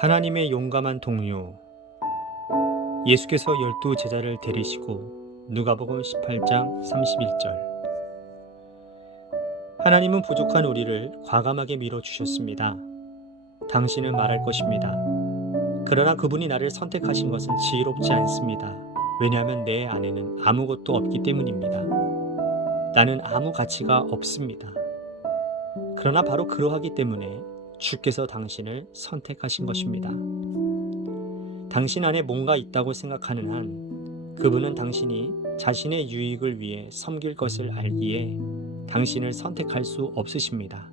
하나님의 용감한 동료. 예수께서 12제자를 데리시고 누가복음 18장 31절. 하나님은 부족한 우리를 과감하게 밀어주셨습니다. 당신은 말할 것입니다. 그러나 그분이 나를 선택하신 것은 지혜롭지 않습니다. 왜냐하면 내 안에는 아무것도 없기 때문입니다. 나는 아무 가치가 없습니다. 그러나 바로 그러하기 때문에 주께서 당신을 선택하신 것입니다. 당신 안에 뭔가 있다고 생각하는 한 그분은 당신이 자신의 유익을 위해 섬길 것을 알기에 당신을 선택할 수 없으십니다.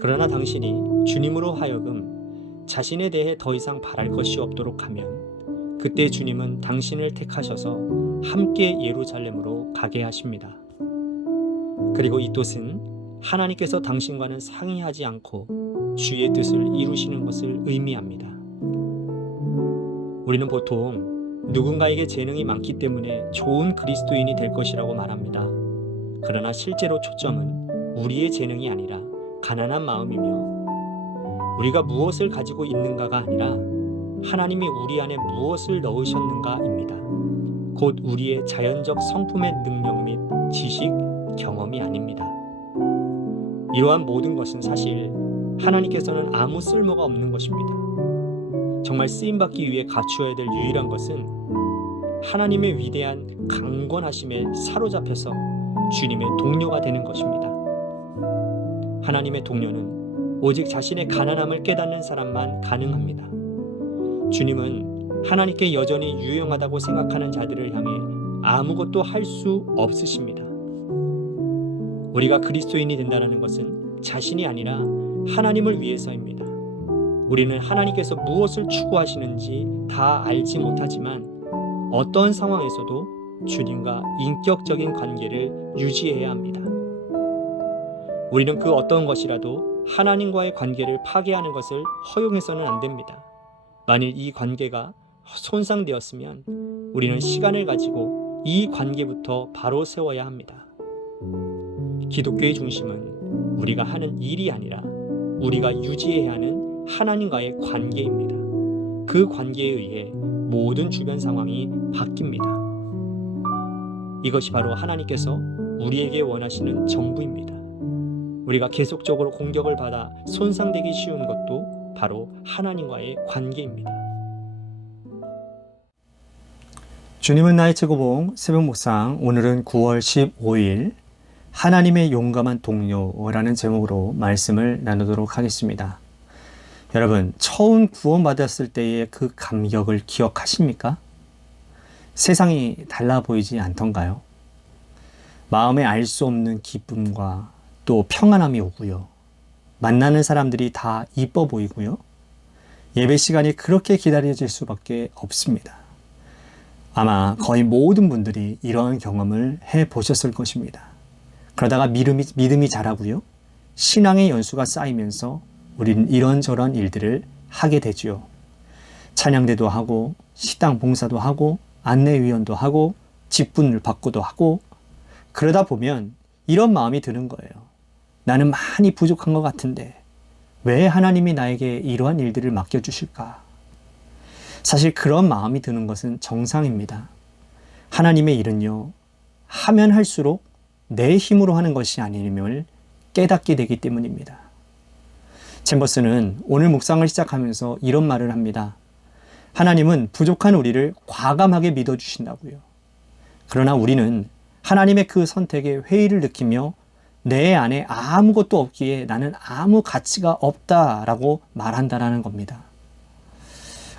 그러나 당신이 주님으로 하여금 자신에 대해 더 이상 바랄 것이 없도록 하면 그때 주님은 당신을 택하셔서 함께 예루살렘으로 가게 하십니다. 그리고 이 뜻은 하나님께서 당신과는 상의하지 않고 주의 뜻을 이루시는 것을 의미합니다. 우리는 보통 누군가에게 재능이 많기 때문에 좋은 그리스도인이 될 것이라고 말합니다. 그러나 실제로 초점은 우리의 재능이 아니라 가난한 마음이며 우리가 무엇을 가지고 있는가가 아니라 하나님이 우리 안에 무엇을 넣으셨는가입니다. 곧 우리의 자연적 성품의 능력 및 지식, 경험이 아닙니다. 이러한 모든 것은 사실 하나님께서는 아무 쓸모가 없는 것입니다. 정말 쓰임받기 위해 갖추어야 될 유일한 것은 하나님의 위대한 강권하심에 사로잡혀서 주님의 동료가 되는 것입니다. 하나님의 동료는 오직 자신의 가난함을 깨닫는 사람만 가능합니다. 주님은 하나님께 여전히 유용하다고 생각하는 자들을 향해 아무것도 할 수 없으십니다. 우리가 그리스도인이 된다는 것은 자신이 아니라 하나님을 위해서입니다. 우리는 하나님께서 무엇을 추구하시는지 다 알지 못하지만 어떤 상황에서도 주님과 인격적인 관계를 유지해야 합니다. 우리는 그 어떤 것이라도 하나님과의 관계를 파괴하는 것을 허용해서는 안 됩니다. 만일 이 관계가 손상되었으면 우리는 시간을 가지고 이 관계부터 바로 세워야 합니다. 기독교의 중심은 우리가 하는 일이 아니라 우리가 유지해야 하는 하나님과의 관계입니다. 그 관계에 의해 모든 주변 상황이 바뀝니다. 이것이 바로 하나님께서 우리에게 원하시는 전부입니다. 우리가 계속적으로 공격을 받아 손상되기 쉬운 것도 바로 하나님과의 관계입니다. 주님은 나의 최고봉 새벽 묵상, 오늘은 9월 15일 하나님의 용감한 동료라는 제목으로 말씀을 나누도록 하겠습니다. 여러분, 처음 구원받았을 때의 그 감격을 기억하십니까? 세상이 달라 보이지 않던가요? 마음에 알 수 없는 기쁨과 또 평안함이 오고요. 만나는 사람들이 다 이뻐 보이고요. 예배 시간이 그렇게 기다려질 수밖에 없습니다. 아마 거의 모든 분들이 이런 경험을 해보셨을 것입니다. 그러다가 믿음이 자라고요. 신앙의 연수가 쌓이면서 우리는 이런저런 일들을 하게 되죠. 찬양대도 하고 식당 봉사도 하고 안내위원도 하고 직분을 받고도 하고 그러다 보면 이런 마음이 드는 거예요. 나는 많이 부족한 것 같은데 왜 하나님이 나에게 이러한 일들을 맡겨주실까? 사실 그런 마음이 드는 것은 정상입니다. 하나님의 일은요, 하면 할수록 내 힘으로 하는 것이 아님을 깨닫게 되기 때문입니다. 챔버스는 오늘 묵상을 시작하면서 이런 말을 합니다. 하나님은 부족한 우리를 과감하게 믿어주신다고요. 그러나 우리는 하나님의 그 선택에 회의를 느끼며 내 안에 아무것도 없기에 나는 아무 가치가 없다라고 말한다라는 겁니다.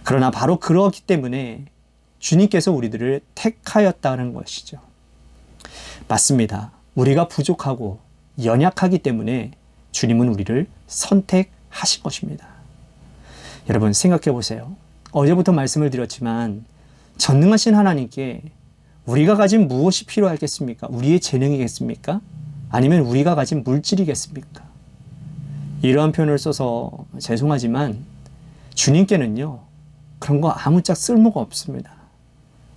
그러나 바로 그렇기 때문에 주님께서 우리들을 택하였다는 것이죠. 맞습니다. 우리가 부족하고 연약하기 때문에 주님은 우리를 선택하신 것입니다. 여러분 생각해 보세요. 어제부터 말씀을 드렸지만 전능하신 하나님께 우리가 가진 무엇이 필요하겠습니까? 우리의 재능이겠습니까? 아니면 우리가 가진 물질이겠습니까? 이러한 표현을 써서 죄송하지만 주님께는요, 그런 거 아무짝 쓸모가 없습니다.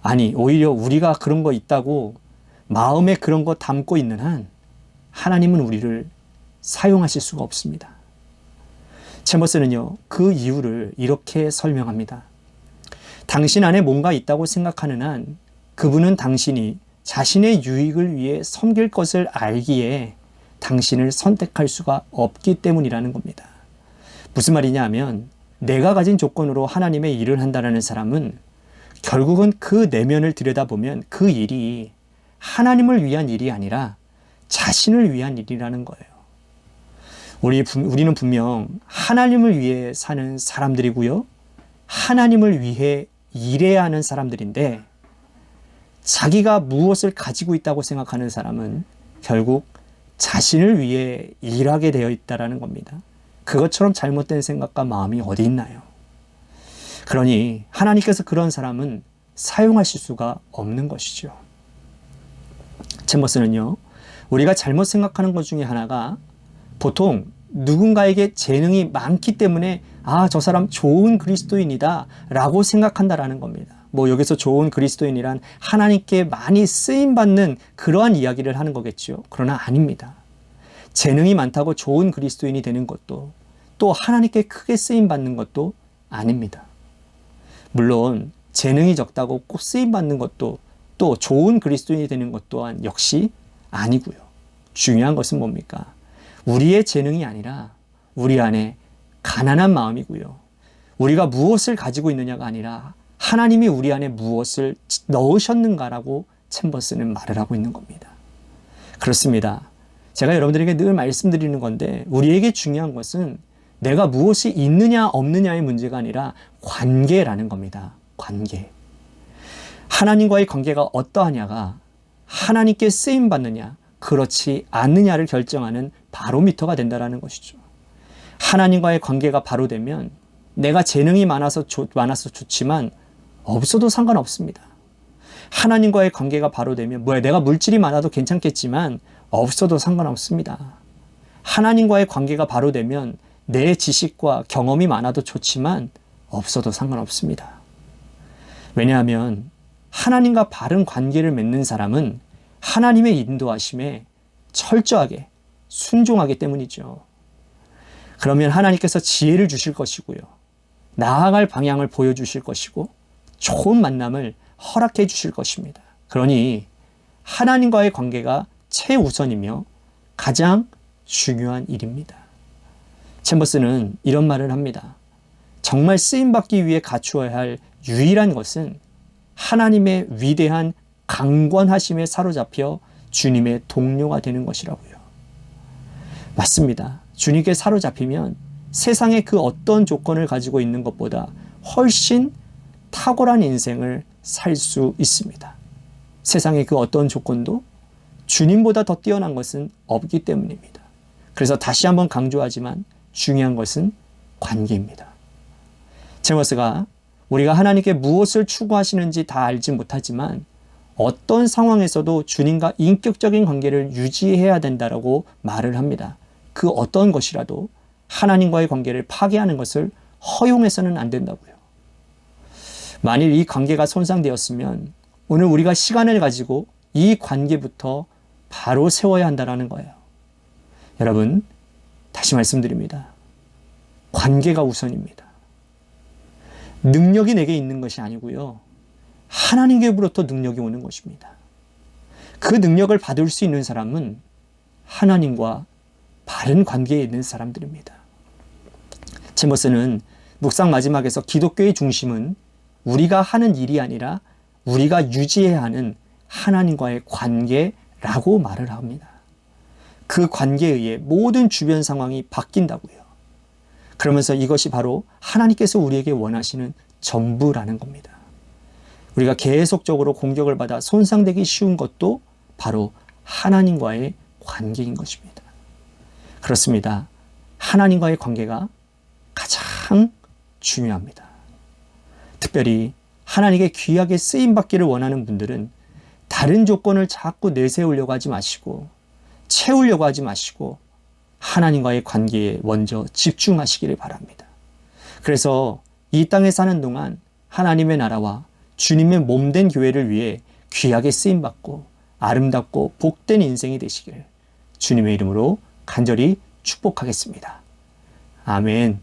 아니, 오히려 우리가 그런 거 있다고 마음에 그런 거 담고 있는 한 하나님은 우리를 사용하실 수가 없습니다. 챔버스는요, 그 이유를 이렇게 설명합니다. 당신 안에 뭔가 있다고 생각하는 한 그분은 당신이 자신의 유익을 위해 섬길 것을 알기에 당신을 선택할 수가 없기 때문이라는 겁니다. 무슨 말이냐 하면 내가 가진 조건으로 하나님의 일을 한다는 사람은 결국은 그 내면을 들여다보면 그 일이 하나님을 위한 일이 아니라 자신을 위한 일이라는 거예요. 우리는 분명 하나님을 위해 사는 사람들이고요. 하나님을 위해 일해야 하는 사람들인데 자기가 무엇을 가지고 있다고 생각하는 사람은 결국 자신을 위해 일하게 되어 있다는 겁니다. 그것처럼 잘못된 생각과 마음이 어디 있나요? 그러니 하나님께서 그런 사람은 사용하실 수가 없는 것이죠. 챔버스는요, 우리가 잘못 생각하는 것 중에 하나가 보통 누군가에게 재능이 많기 때문에 저 사람 좋은 그리스도인이다 라고 생각한다라는 겁니다. 여기서 좋은 그리스도인이란 하나님께 많이 쓰임받는 그러한 이야기를 하는 거겠죠. 그러나 아닙니다. 재능이 많다고 좋은 그리스도인이 되는 것도 또 하나님께 크게 쓰임받는 것도 아닙니다. 물론 재능이 적다고 꼭 쓰임받는 것도 또 좋은 그리스도인이 되는 것 또한 역시 아니고요. 중요한 것은 뭡니까? 우리의 재능이 아니라 우리 안에 가난한 마음이고요. 우리가 무엇을 가지고 있느냐가 아니라 하나님이 우리 안에 무엇을 넣으셨는가라고 챔버스는 말을 하고 있는 겁니다. 그렇습니다. 제가 여러분들에게 늘 말씀드리는 건데 우리에게 중요한 것은 내가 무엇이 있느냐 없느냐의 문제가 아니라 관계라는 겁니다. 관계. 하나님과의 관계가 어떠하냐가 하나님께 쓰임받느냐 그렇지 않느냐를 결정하는 바로미터가 된다는 것이죠. 하나님과의 관계가 바로 되면 내가 재능이 많아서 좋지만 없어도 상관없습니다. 하나님과의 관계가 바로 되면 내가 물질이 많아도 괜찮겠지만 없어도 상관없습니다. 하나님과의 관계가 바로 되면 내 지식과 경험이 많아도 좋지만 없어도 상관없습니다. 왜냐하면 하나님과 바른 관계를 맺는 사람은 하나님의 인도하심에 철저하게 순종하기 때문이죠. 그러면 하나님께서 지혜를 주실 것이고요. 나아갈 방향을 보여주실 것이고 좋은 만남을 허락해 주실 것입니다. 그러니 하나님과의 관계가 최우선이며 가장 중요한 일입니다. 챔버스는 이런 말을 합니다. 정말 쓰임받기 위해 갖추어야 할 유일한 것은 하나님의 위대한 강권하심에 사로잡혀 주님의 동료가 되는 것이라고요. 맞습니다. 주님께 사로잡히면 세상의 그 어떤 조건을 가지고 있는 것보다 훨씬 탁월한 인생을 살 수 있습니다. 세상의 그 어떤 조건도 주님보다 더 뛰어난 것은 없기 때문입니다. 그래서 다시 한번 강조하지만 중요한 것은 관계입니다. 제머스가 우리가 하나님께 무엇을 추구하시는지 다 알지 못하지만 어떤 상황에서도 주님과 인격적인 관계를 유지해야 된다라고 말을 합니다. 그 어떤 것이라도 하나님과의 관계를 파괴하는 것을 허용해서는 안 된다고요. 만일 이 관계가 손상되었으면 오늘 우리가 시간을 가지고 이 관계부터 바로 세워야 한다는 거예요. 여러분, 다시 말씀드립니다. 관계가 우선입니다. 능력이 내게 있는 것이 아니고요. 하나님께로부터 능력이 오는 것입니다. 그 능력을 받을 수 있는 사람은 하나님과 바른 관계에 있는 사람들입니다. 챔버스는 묵상 마지막에서 기독교의 중심은 우리가 하는 일이 아니라 우리가 유지해야 하는 하나님과의 관계라고 말을 합니다. 그 관계에 의해 모든 주변 상황이 바뀐다고요. 그러면서 이것이 바로 하나님께서 우리에게 원하시는 전부라는 겁니다. 우리가 계속적으로 공격을 받아 손상되기 쉬운 것도 바로 하나님과의 관계인 것입니다. 그렇습니다. 하나님과의 관계가 가장 중요합니다. 특별히 하나님께 귀하게 쓰임받기를 원하는 분들은 다른 조건을 자꾸 내세우려고 하지 마시고 채우려고 하지 마시고 하나님과의 관계에 먼저 집중하시기를 바랍니다. 그래서 이 땅에 사는 동안 하나님의 나라와 주님의 몸된 교회를 위해 귀하게 쓰임받고 아름답고 복된 인생이 되시길 주님의 이름으로 간절히 축복하겠습니다. 아멘.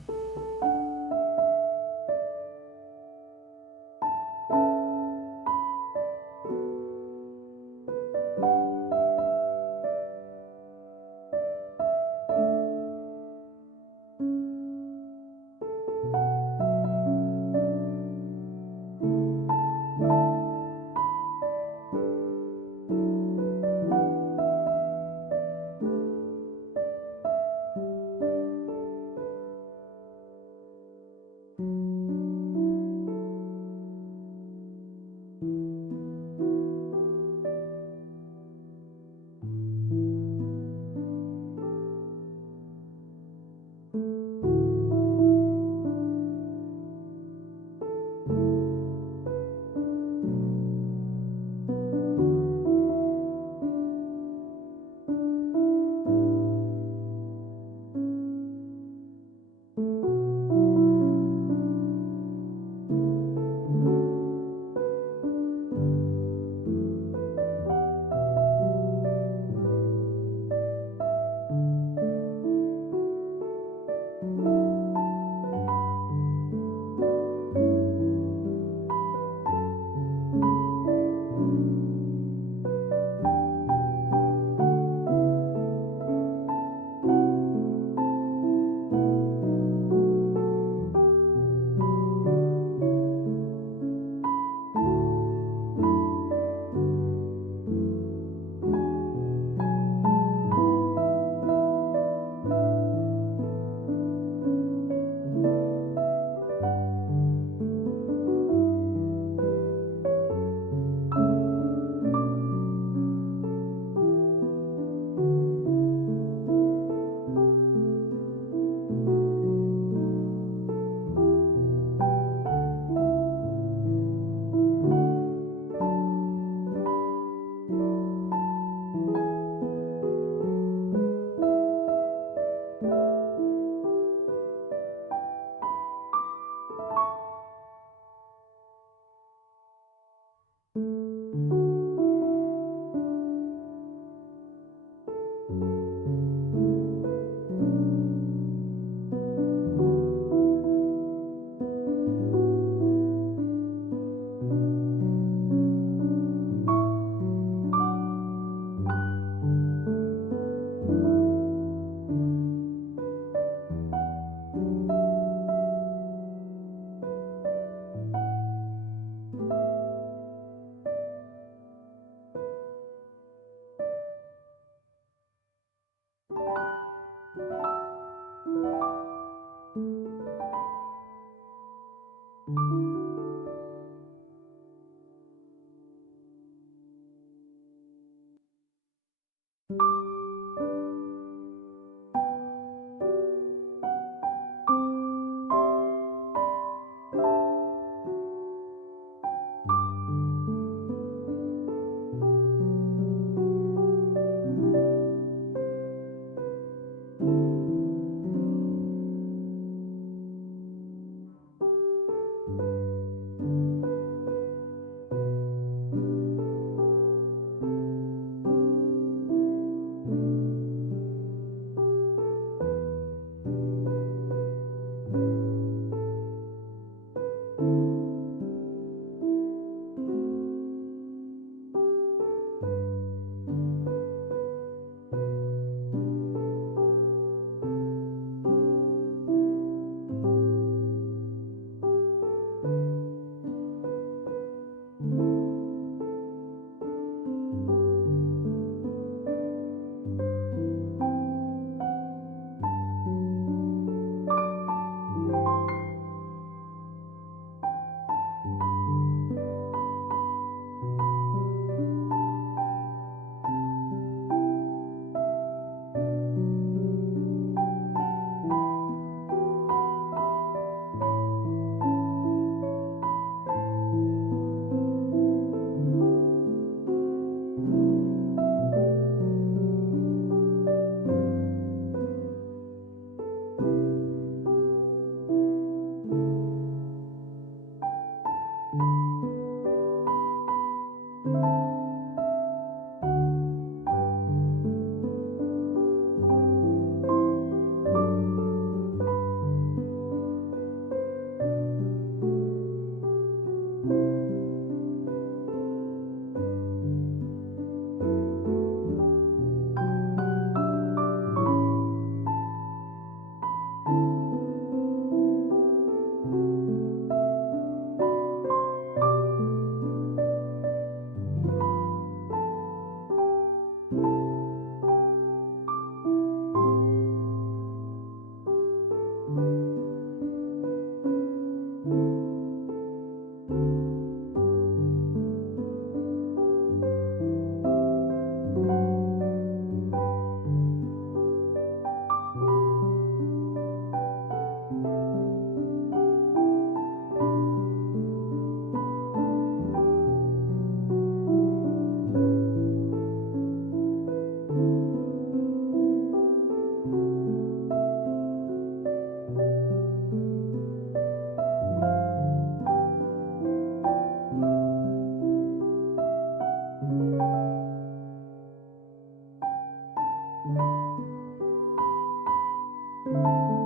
네.